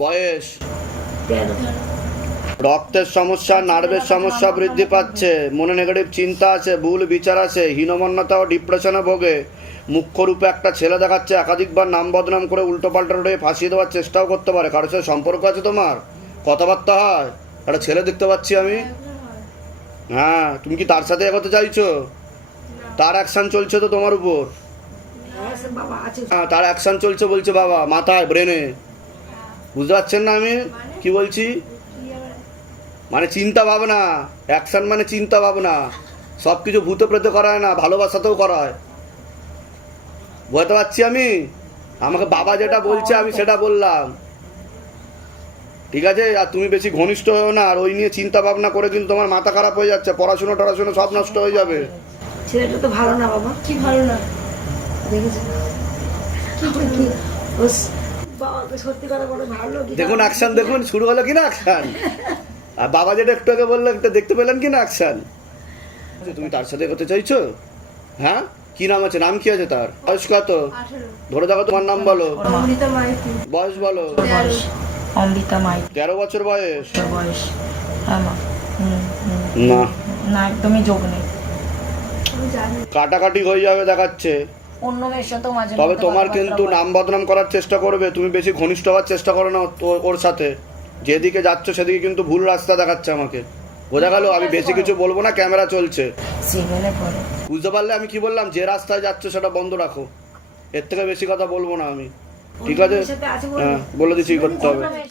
বয়স, 13। রক্তের সমস্যা, নার্ভের সমস্যা বৃদ্ধি পাচ্ছে, মনে নেগেটিভ চিন্তা আছে, ভুল বিচার আছে, হীনমন্যতা ও ডিপ্রেশনে ভোগে, মুখ্য রূপে একটা ছেলে দেখাচ্ছে, একাধিকবার নাম বদনাম করে উল্টোপাল্টা রোডে ফাঁসিয়ে দেওয়ার চেষ্টাও করতে পারে। কারোর সাথে সম্পর্ক আছে তোমার, কথাবার্তা হয়, একটা ছেলে দেখতে পাচ্ছি আমি। হ্যাঁ, তুমি কি তার সাথে এগোতে চাইছো? তার অ্যাকশন চলছে তো তোমার উপর। বাবা আছে। হ্যাঁ, তার অ্যাকশন চলছে বলছে বাবা, মাথায়, ব্রেনে। বুঝতে পারছেন না আমি কি বলছি? মানে চিন্তা ভাবনা, অ্যাকশন মানে চিন্তা ভাবনা। সব কিছু ভূতে প্রেতে করায় না, ভালোবাসাতেও করায়। বুঝতে পারছি আমি। আমাকে বাবা যেটা বলছে আমি সেটা বললাম, ঠিক আছে? আর তুমি বেশি ঘনিষ্ঠ হও না, আর ওই নিয়ে চিন্তা ভাবনা করে কিন্তু তোমার মাথা খারাপ হয়ে যাচ্ছে, পড়াশুনো টড়াশুনো সব নষ্ট হয়ে যাবে। ছেলেটা তো ভালো না বাবা। কি ভালো না? দেখেছেন কি বাবাকে সত্যি কথা বলে ভালো। দেখুন অ্যাকশন, দেখুন শুরু হলো কিনা অ্যাকশন। আর বাবা যেটা একটু আগে বললো, একটা দেখতে পেলেন কিনা অ্যাকশন? তুমি তার সাথে করতে চাইছো? হ্যাঁ, কি নাম আছে? নাম কি আছে তার? বয়স কত? 18। ধরে দেখো, তোমার নাম বলো, অমৃতা মাইতি। বয়স বলো। বয়স অমৃতা মাইতি। 13 বছর বয়স। বয়স হ্যাঁ মা। না, না একদমই যোগ নেই। আমি জানি। কাটাকাটি হয়ে যাবে দেখাচ্ছে। অন্য মেয়ের সাথেও মাঝে তবে মধ্যে তোমার কথাবার্তা কিন্তু বলে। নাম বদনাম করার চেষ্টা করবে, তুমি বেশি ঘনিষ্ঠ হওয়ার চেষ্টা করো না ওর সাথে। যেদিকে যাচ্ছ সেদিকে কিন্তু ভুল রাস্তা দেখাচ্ছে আমাকে। বোঝা গেল? আমি বেশি কিছু বলবো না, ক্যামেরা চলছে। সিরিয়ালে পড়ে। বুঝতে পারলে আমি কি বললাম? যে রাস্তায় যাচ্ছ সেটা বন্ধ রাখো, এর থেকে বেশি কথা বলবো না আমি, ঠিক আছে? সাথে আছে বলে হ্যাঁ, বলে দিচ্ছি কি করতে হবে। অন্য মেয়ের